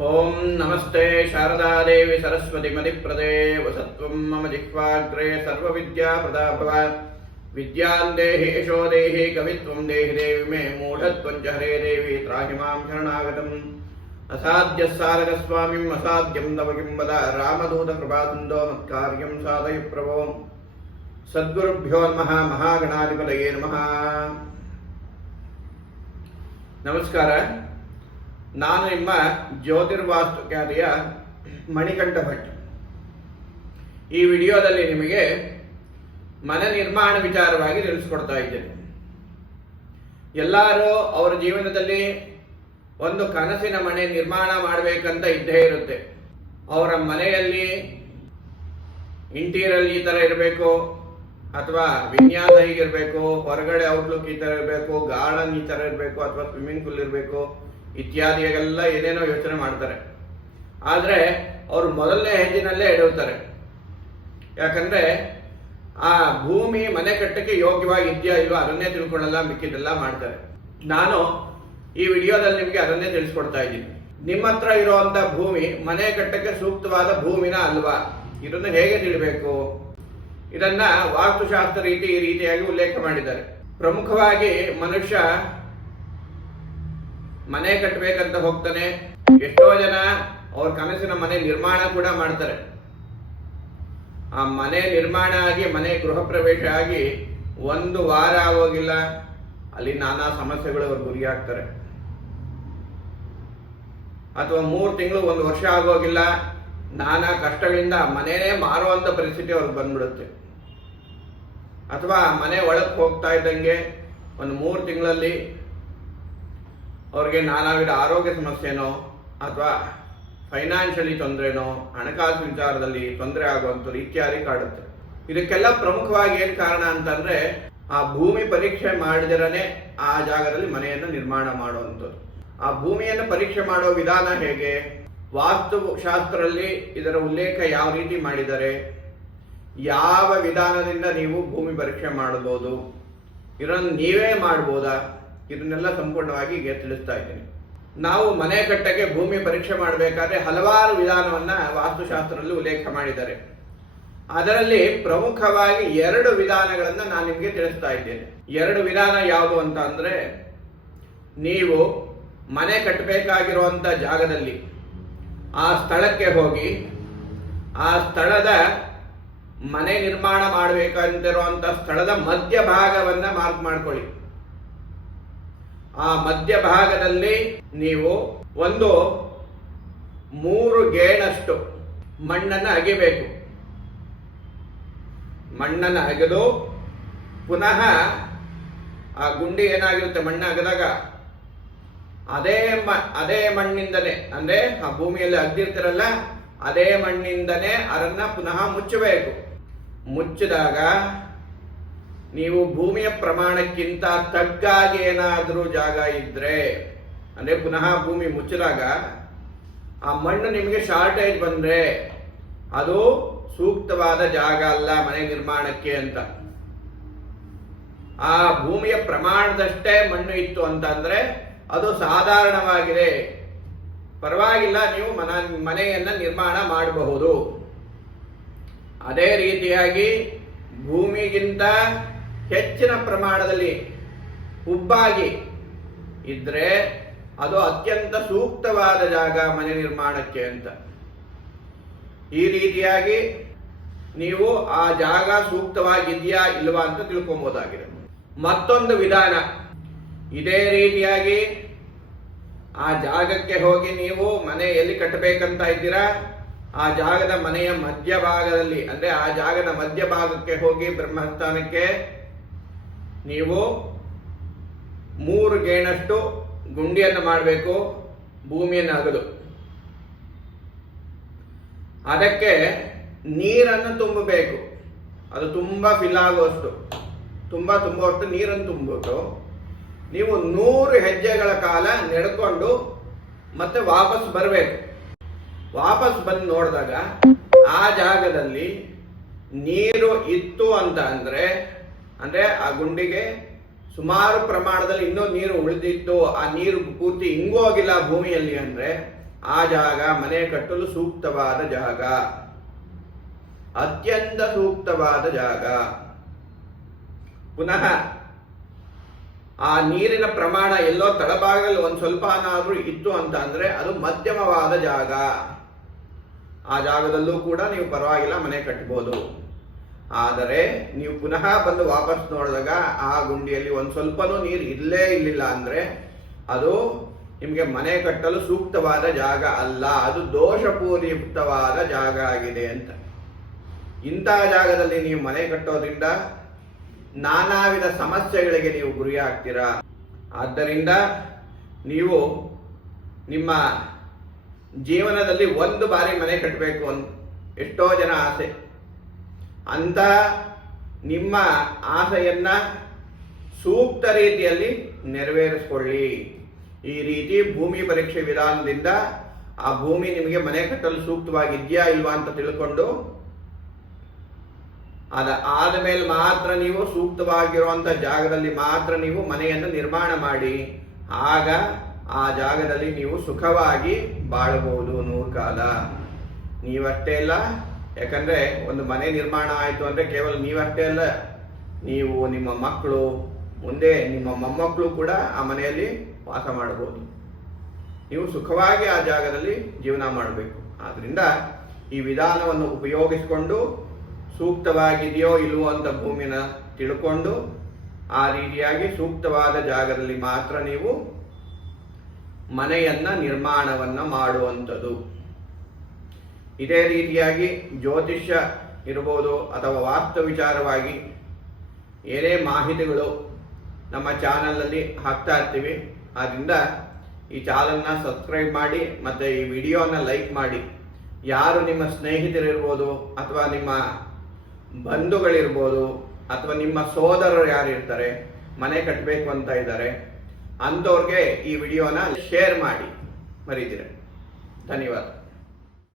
ओम नमस्ते शारदा देवी सरस्वती मदि प्रदे वसत्व मम जिह्वाग्रे सर्व विद्या सर्वविद्याप्रदाभव विद्यां देहि यशो देहि, कवित्वं देहि देवी मे मूढत्वं च हरे देवी, त्राहि माँ असाध्य असाध्यः स्वामी असाध्यम तव किं वद? रामदूत रामदूतकृपासुन्दो मत्कार्यं साधय प्रभो। सद्गुरुभ्यो नमः, महागणाधिपतये नमः। नमस्कार। ನಾನು ನಿಮ್ಮ ಜ್ಯೋತಿರ್ವಾಸ್ತು ಖ್ಯಾತಿಯ ಮಣಿಕಂಠ ಭಟ್ ಈ ವಿಡಿಯೋದಲ್ಲಿ ನಿಮಗೆ ಮನೆ ನಿರ್ಮಾಣ ವಿಚಾರವಾಗಿ ತಿಳಿಸ್ಕೊಡ್ತಾ ಇದ್ದೇನೆ. ಎಲ್ಲರೂ ಅವರ ಜೀವನದಲ್ಲಿ ಒಂದು ಕನಸಿನ ಮನೆ ನಿರ್ಮಾಣ ಮಾಡಬೇಕಂತ ಇದ್ದೇ ಇರುತ್ತೆ. ಅವರ ಮನೆಯಲ್ಲಿ ಇಂಟೀರಿಯರ್ ಈ ಥರ ಇರಬೇಕು, ಅಥವಾ ವಿನ್ಯಾಸ ಹೀಗಿರಬೇಕು, ಹೊರಗಡೆ ಔಟ್ಲುಕ್ ಈ ಥರ ಇರಬೇಕು ಗಾರ್ಡನ್ ಈ ಥರ ಇರಬೇಕು, ಅಥವಾ ಸ್ವಿಮ್ಮಿಂಗ್ ಪೂಲ್ ಇರಬೇಕು. ಇತ್ಯಾದಿಗೆಲ್ಲ ಏನೇನೋ ಯೋಚನೆ ಮಾಡ್ತಾರೆ. ಆದರೆ ಅವರು ಮೊದಲನೇ ಹೆಜ್ಜಿನಲ್ಲೇ ಎಡವುತ್ತಾರೆ ಯಾಕಂದ್ರೆ ಆ ಭೂಮಿ ಮನೆ ಕಟ್ಟಕ್ಕೆ ಯೋಗ್ಯವಾಗಿ ಇದೆಯಾ ಇಲ್ವಾ ಅದನ್ನೇ ತಿಳ್ಕೊಳ್ಳಲ್ಲ, ಮಿಕ್ಕಿದ್ದೆಲ್ಲ ಮಾಡ್ತಾರೆ. ನಾನು ಈ ವಿಡಿಯೋದಲ್ಲಿ ನಿಮಗೆ ಅದನ್ನೇ ತಿಳಿಸ್ಕೊಡ್ತಾ ಇದ್ದೀನಿ. ನಿಮ್ಮ ಹತ್ರ ಇರುವಂತ ಭೂಮಿ ಮನೆ ಕಟ್ಟಕ್ಕೆ ಸೂಕ್ತವಾದ ಭೂಮಿನ ಅಲ್ವಾ? ಇದನ್ನು ಹೇಗೆ ತಿಳಿಬೇಕು? ಇದನ್ನ ವಾಸ್ತುಶಾಸ್ತ್ರ ರೀತಿ ಈ ರೀತಿಯಾಗಿ ಉಲ್ಲೇಖ ಮಾಡಿದ್ದಾರೆ. ಪ್ರಮುಖವಾಗಿ ಮನುಷ್ಯ ಮನೆ ಕಟ್ಟಬೇಕಂತ ಹೋಗ್ತಾನೆ. ಎಷ್ಟೋ ಜನ ಅವ್ರ ಕನಸಿನ ಮನೆ ನಿರ್ಮಾಣ ಕೂಡ ಮಾಡ್ತಾರೆ. ಆ ಮನೆ ನಿರ್ಮಾಣ ಆಗಿ, ಮನೆ ಗೃಹ ಪ್ರವೇಶ ಆಗಿ ಒಂದು ವಾರ ಆಗೋಗಿಲ್ಲ. ಅಲ್ಲಿ ನಾನಾ ಸಮಸ್ಯೆಗಳು ಅವ್ರು ಗುರಿಯಾಗ್ತಾರೆ ಅಥವಾ ಮೂರು ತಿಂಗಳು ಒಂದು ವರ್ಷ ಆಗೋಗಿಲ್ಲ. ನಾನಾ ಕಷ್ಟಗಳಿಂದ ಮನೆನೇ ಮಾರುವಂತ ಪರಿಸ್ಥಿತಿ ಅವ್ರಿಗೆ ಬಂದ್ಬಿಡುತ್ತೆ. ಅಥವಾ ಮನೆ ಒಳಗೆ ಹೋಗ್ತಾ ಇದ್ದಂಗೆ ಒಂದು ಮೂರು ತಿಂಗಳಲ್ಲಿ ಅವ್ರಿಗೆ ನಾನಾ ವಿಧ ಆರೋಗ್ಯ ಸಮಸ್ಯೆನೋ ಅಥವಾ ಫೈನಾನ್ಷಿಯಲಿ ತೊಂದರೆನೋ, ಹಣಕಾಸು ವಿಚಾರದಲ್ಲಿ ತೊಂದರೆ ಆಗುವಂಥದ್ದು ಇತ್ಯಾದಿ ಕಾಡುತ್ತೆ. ಇದಕ್ಕೆಲ್ಲ ಪ್ರಮುಖವಾಗಿ ಏನು ಕಾರಣ ಅಂತಂದ್ರೆ, ಆ ಭೂಮಿ ಪರೀಕ್ಷೆ ಮಾಡಿದಿರನೆ ಆ ಜಾಗದಲ್ಲಿ ಮನೆಯನ್ನು ನಿರ್ಮಾಣ ಮಾಡುವಂಥದ್ದು. ಆ ಭೂಮಿಯನ್ನು ಪರೀಕ್ಷೆ ಮಾಡೋ ವಿಧಾನ ಹೇಗೆ? ವಾಸ್ತುಶಾಸ್ತ್ರದಲ್ಲಿ ಇದರ ಉಲ್ಲೇಖ ಯಾವ ರೀತಿ ಮಾಡಿದ್ದಾರೆ ಯಾವ ವಿಧಾನದಿಂದ ನೀವು ಭೂಮಿ ಪರೀಕ್ಷೆ ಮಾಡಬಹುದು? ಇದನ್ನು ನೀವೇ ಮಾಡ್ಬೋದಾ? ಇದನ್ನೆಲ್ಲ ಸಂಪೂರ್ಣವಾಗಿ ಈಗ ತಿಳಿಸ್ತಾ ಇದ್ದೀನಿ. ನಾವು ಮನೆ ಕಟ್ಟಕ್ಕೆ ಭೂಮಿ ಪರೀಕ್ಷೆ ಮಾಡಬೇಕಾದ್ರೆ ಹಲವಾರು ವಿಧಾನವನ್ನ ವಾಸ್ತುಶಾಸ್ತ್ರದಲ್ಲಿ ಉಲ್ಲೇಖ ಮಾಡಿದ್ದಾರೆ. ಅದರಲ್ಲಿ ಪ್ರಮುಖವಾಗಿ ಎರಡು ವಿಧಾನಗಳನ್ನ ನಾನು ನಿಮಗೆ ತಿಳಿಸ್ತಾ ಇದ್ದೇನೆ. ಎರಡು ವಿಧಾನ ಯಾವುದು ಅಂತ ಅಂದ್ರೆ, ನೀವು ಮನೆ ಕಟ್ಟಬೇಕಾಗಿರುವಂತ ಜಾಗದಲ್ಲಿ ಆ ಸ್ಥಳಕ್ಕೆ ಹೋಗಿ, ಆ ಸ್ಥಳದ ಮನೆ ನಿರ್ಮಾಣ ಮಾಡಬೇಕಂತಿರುವಂತ ಸ್ಥಳದ ಮಧ್ಯ ಭಾಗವನ್ನ ಮಾರ್ಕ್ ಮಾಡ್ಕೊಳ್ಳಿ. ಆ ಮಧ್ಯಭಾಗದಲ್ಲಿ ನೀವು ಒಂದು ಮೂರು ಗೇಣಷ್ಟು ಮಣ್ಣನ್ನು ಅಗಿಬೇಕು. ಮಣ್ಣನ್ನು ಅಗೆದು ಪುನಃ ಆ ಗುಂಡಿ ಏನಾಗಿರುತ್ತೆ ಮಣ್ಣು ಅಗದಾಗ? ಅದೇ ಮ, ಅದೇ ಮಣ್ಣಿಂದನೇ, ಅಂದ್ರೆ ಆ ಭೂಮಿಯಲ್ಲಿ ಅಗ್ದಿರ್ತಿರಲ್ಲ, ಅದೇ ಮಣ್ಣಿಂದನೇ ಅದನ್ನು ಪುನಃ ಮುಚ್ಚಬೇಕು. ಮುಚ್ಚಿದಾಗ ನೀವು ಭೂಮಿಯ ಪ್ರಮಾಣಕ್ಕಿಂತ ತಗ್ಗಾಗಿ ಏನಾದರೂ ಜಾಗ ಇದ್ರೆ, ಅಂದರೆ ಪುನಃ ಭೂಮಿ ಮುಚ್ಚಿದಾಗ, ಆ ಮಣ್ಣು ನಿಮಗೆ ಶಾರ್ಟೇಜ್ ಬಂದರೆ ಅದು ಸೂಕ್ತವಾದ ಜಾಗ ಅಲ್ಲ ಮನೆ ನಿರ್ಮಾಣಕ್ಕೆ ಅಂತ. ಆ ಭೂಮಿಯ ಪ್ರಮಾಣದಷ್ಟೇ ಮಣ್ಣು ಇತ್ತು ಅಂತ ಅಂದ್ರೆ ಅದು ಸಾಧಾರಣವಾಗಿದೆ. ಪರವಾಗಿಲ್ಲ, ನೀವು ಮನ, ಮನೆಯನ್ನ ನಿರ್ಮಾಣ ಮಾಡಬಹುದು. ಅದೇ ರೀತಿಯಾಗಿ ಭೂಮಿಗಿಂತ ಹೆಚ್ಚಿನ ಪ್ರಮಾಣದಲ್ಲಿ ಉಬ್ಬಾಗಿ ಇದ್ರೆ ಅದು ಅತ್ಯಂತ ಸೂಕ್ತವಾದ ಜಾಗ ಮನೆ ನಿರ್ಮಾಣಕ್ಕೆ ಅಂತ. ಈ ರೀತಿಯಾಗಿ ನೀವು ಆ ಜಾಗ ಸೂಕ್ತವಾಗಿದೆಯಾ ಇಲ್ವಾ ಅಂತ ತಿಳ್ಕೊಬೋದಾಗಿದೆ. ಮತ್ತೊಂದು ವಿಧಾನ. ಇದೇ ರೀತಿಯಾಗಿ ಆ ಜಾಗಕ್ಕೆ ಹೋಗಿ ನೀವು ಮನೆ ಎಲ್ಲಿ ಕಟ್ಟಬೇಕಂತ ಇದ್ದೀರಾ? ಆ ಜಾಗದ ಮನೆಯ ಮಧ್ಯಭಾಗದಲ್ಲಿ, ಅಂದ್ರೆ ಆ ಜಾಗದ ಮಧ್ಯಭಾಗಕ್ಕೆ ಹೋಗಿ ಬ್ರಹ್ಮಸ್ಥಾನಕ್ಕೆ ನೀವು ಮೂರು ಗೇಣಷ್ಟು ಗುಂಡಿಯನ್ನು ಮಾಡಬೇಕು ಭೂಮಿಯನ್ನು ಅಗದು ಅದಕ್ಕೆ ನೀರನ್ನು ತುಂಬಬೇಕು. ಅದು ತುಂಬ ಫಿಲ್ ಆಗುವಷ್ಟು. ತುಂಬ ತುಂಬುವಷ್ಟು ನೀರನ್ನು ತುಂಬಿಟ್ಟು ನೀವು ನೂರು ಹೆಜ್ಜೆಗಳ ಕಾಲ ನಡ್ಕೊಂಡು ಮತ್ತೆ ವಾಪಸ್ ಬರಬೇಕು. ವಾಪಸ್ ಬಂದು ನೋಡಿದಾಗ ಆ ಜಾಗದಲ್ಲಿ ನೀರು ಇತ್ತು ಅಂತ ಅಂದ್ರೆ ಅಂದ್ರೆ ಆ ಗುಂಡಿಗೆ ಸುಮಾರು ಪ್ರಮಾಣದಲ್ಲಿ ಇನ್ನೂ ನೀರು ಉಳಿದಿತ್ತು. ಆ ನೀರು ಪೂರ್ತಿ ಹಿಂಗೋಗಿಲ್ಲ ಭೂಮಿಯಲ್ಲಿ ಅಂದ್ರೆ ಆ ಜಾಗ ಮನೆ ಕಟ್ಟಲು ಸೂಕ್ತವಾದ ಜಾಗ. ಅತ್ಯಂತ ಸೂಕ್ತವಾದ ಜಾಗ. ಪುನಃ ಆ ನೀರಿನ ಪ್ರಮಾಣ ಎಲ್ಲೋ ತಳಭಾಗದಲ್ಲಿ ಒಂದು ಸ್ವಲ್ಪನಾದರೂ ಇತ್ತು ಅಂತ ಅಂದ್ರೆ ಅದು ಮಧ್ಯಮವಾದ ಜಾಗ. ಆ ಜಾಗದಲ್ಲೂ ಕೂಡ ನೀವು ಪರವಾಗಿಲ್ಲ ಮನೆ ಕಟ್ಬೋದು. ಆದರೆ ನೀವು ಪುನಃ ಬಂದು ವಾಪಸ್ ನೋಡಿದಾಗ ಆ ಗುಂಡಿಯಲ್ಲಿ ಒಂದು ಸ್ವಲ್ಪನೂ ನೀರು ಇಲ್ಲೇ ಇಲ್ಲಿಲ್ಲ ಅಂದ್ರೆ ಅದು ನಿಮಗೆ ಮನೆ ಕಟ್ಟಲು ಸೂಕ್ತವಾದ ಜಾಗ ಅಲ್ಲ, ಅದು ದೋಷಪೂರಿಯುಕ್ತವಾದ ಜಾಗ ಆಗಿದೆ ಅಂತ. ಇಂತಹ ಜಾಗದಲ್ಲಿ ನೀವು ಮನೆ ಕಟ್ಟೋದ್ರಿಂದ ನಾನಾ ವಿಧ ಸಮಸ್ಯೆಗಳಿಗೆ ನೀವು ಗುರಿಯಾಗ್ತೀರಾ? ಆದ್ದರಿಂದ ನೀವು ನಿಮ್ಮ ಜೀವನದಲ್ಲಿ ಒಂದು ಬಾರಿ ಮನೆ ಕಟ್ಟಬೇಕು ಅಂತ ಎಷ್ಟೋ ಜನ ಆಸೆ. ಅಂತ ನಿಮ್ಮ ಆಸೆಯನ್ನ ಸೂಕ್ತ ರೀತಿಯಲ್ಲಿ ನೆರವೇರಿಸ್ಕೊಳ್ಳಿ. ಈ ರೀತಿ ಭೂಮಿ ಪರೀಕ್ಷೆ ವಿಧಾನದಿಂದ ಆ ಭೂಮಿ ನಿಮಗೆ ಮನೆ ಕಟ್ಟಲು ಸೂಕ್ತವಾಗಿದೆಯಾ ಇಲ್ವಾ ಅಂತ ತಿಳ್ಕೊಂಡು ಅದ ಆದ ಮೇಲೆ ಮಾತ್ರ ನೀವು ಸೂಕ್ತವಾಗಿರುವಂತ ಜಾಗದಲ್ಲಿ ಮಾತ್ರ ನೀವು ಮನೆಯನ್ನು ನಿರ್ಮಾಣ ಮಾಡಿ. ಆಗ ಆ ಜಾಗದಲ್ಲಿ ನೀವು ಸುಖವಾಗಿ ಬಾಳಬಹುದು ನೂರು ಕಾಲ ನೀವಷ್ಟೇ ಅಲ್ಲ ಯಾಕಂದ್ರೆ ಒಂದು ಮನೆ ನಿರ್ಮಾಣ ಆಯಿತು ಅಂದ್ರೆ ಕೇವಲ ನೀವಷ್ಟೇ ಅಲ್ಲ, ನೀವು ನಿಮ್ಮ ಮಕ್ಕಳು, ಮುಂದೆ ನಿಮ್ಮ ಮೊಮ್ಮಕ್ಕಳು ಕೂಡ ಆ ಮನೆಯಲ್ಲಿ ವಾಸ ಮಾಡಬಹುದು. ನೀವು ಸುಖವಾಗಿ ಆ ಜಾಗದಲ್ಲಿ ಜೀವನ ಮಾಡಬೇಕು. ಆದ್ರಿಂದ ಈ ವಿಧಾನವನ್ನು ಉಪಯೋಗಿಸಿಕೊಂಡು ಸೂಕ್ತವಾಗಿದೆಯೋ ಇಲ್ಲವೋ ಅಂತ ಭೂಮಿನ ತಿಳ್ಕೊಂಡು ಆ ರೀತಿಯಾಗಿ ಸೂಕ್ತವಾದ ಜಾಗದಲ್ಲಿ ಮಾತ್ರ ನೀವು ಮನೆಯನ್ನ ನಿರ್ಮಾಣವನ್ನ ಮಾಡುವಂಥದ್ದು. ಇದೇ ರೀತಿಯಾಗಿ ಜ್ಯೋತಿಷ್ಯ ಇರ್ಬೋದು ಅಥವಾ ವಾಸ್ತು ವಿಚಾರವಾಗಿ ಏನೇ ಮಾಹಿತಿಗಳು ನಮ್ಮ ಚಾನಲಲ್ಲಿ ಹಾಕ್ತಾ ಇರ್ತೀವಿ. ಆದ್ದರಿಂದ ಈ ಚಾನಲ್ನ ಸಬ್ಸ್ಕ್ರೈಬ್ ಮಾಡಿ ಮತ್ತು ಈ ವಿಡಿಯೋನ ಲೈಕ್ ಮಾಡಿ. ಯಾರು ನಿಮ್ಮ ಸ್ನೇಹಿತರಿರ್ಬೋದು ಅಥವಾ ನಿಮ್ಮ ಬಂಧುಗಳಿರ್ಬೋದು ಅಥವಾ ನಿಮ್ಮ ಸೋದರರು ಯಾರು ಇರ್ತಾರೆ, ಮನೆ ಕಟ್ಟಬೇಕು ಅಂತ ಇದ್ದಾರೆ, ಅಂಥವ್ರಿಗೆ ಈ ವಿಡಿಯೋನ ಶೇರ್ ಮಾಡಿ. ಮರೀದಿರ ಧನ್ಯವಾದ.